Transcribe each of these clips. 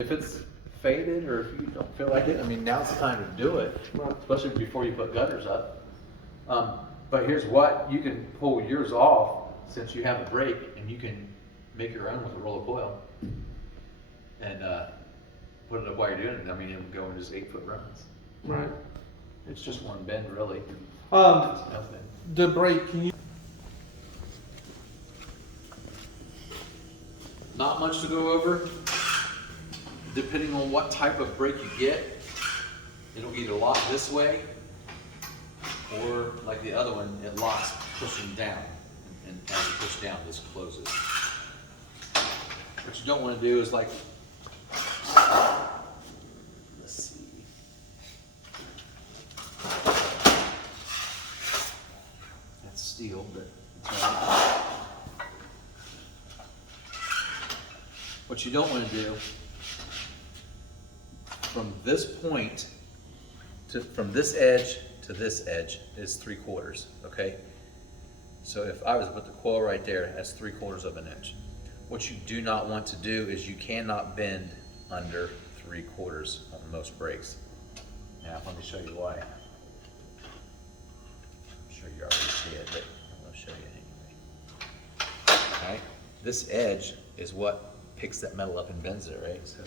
If it's faded or if you don't feel like it, I mean, now's the time to do it, especially before you put gutters up. But here's what, you can pull yours off since you have a brake and you can make your own with a roll of coil. And put it up while you're doing it. I mean, it would go in just 8-foot runs. Right. It's just one bend really. It's nothing. The brake, can you? Not much to go over. Depending on what type of brake you get, it'll either lock this way or like the other one, it locks pushing down. And as you push down, this closes. What you don't want to do is like, let's see. That's steel, but it's all right. What you don't want to do, from this point from this edge to this edge is 3/4, okay? So if I was to put the coil right there, that's 3/4 of an inch. What you do not want to do is you cannot bend under 3/4 on most brakes. Now, let me show you why. I'm sure you already see it, but I'll show you anyway. All right, this edge is what picks that metal up and bends it, right? So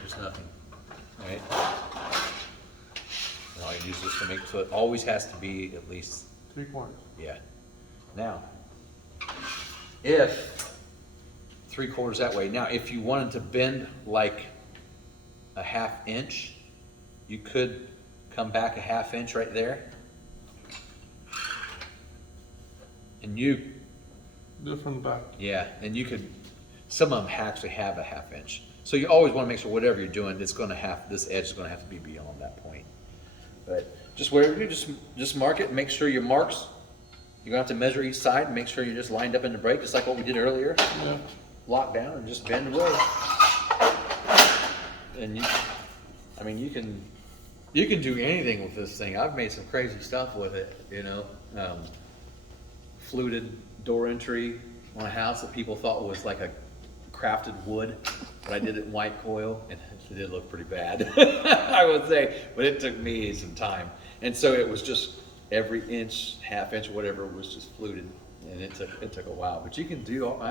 there's nothing, right? And all you use this to make, so it always has to be at least, 3/4. yeah. Now, if 3/4 that way, now if you wanted to bend like a 1/2 inch, you could come back a 1/2 inch right there. And you, Do it from the back. yeah, and you could, some of them actually have a 1/2 inch. So you always want to make sure whatever you're doing, it's going to have, this edge is going to have to be beyond that point. But just wherever you just mark it and make sure your marks, you're going to have to measure each side and make sure you're just lined up in the brake, just like what we did earlier. Yeah. Lock down and just bend away. And you, I mean, you can do anything with this thing. I've made some crazy stuff with it, you know. Fluted door entry on a house that people thought was like a crafted wood, but I did it in white coil and it did look pretty bad, I would say, but it took me some time. And so it was just every inch, 1/2 inch, whatever was just fluted, and it took a while, but you can do all,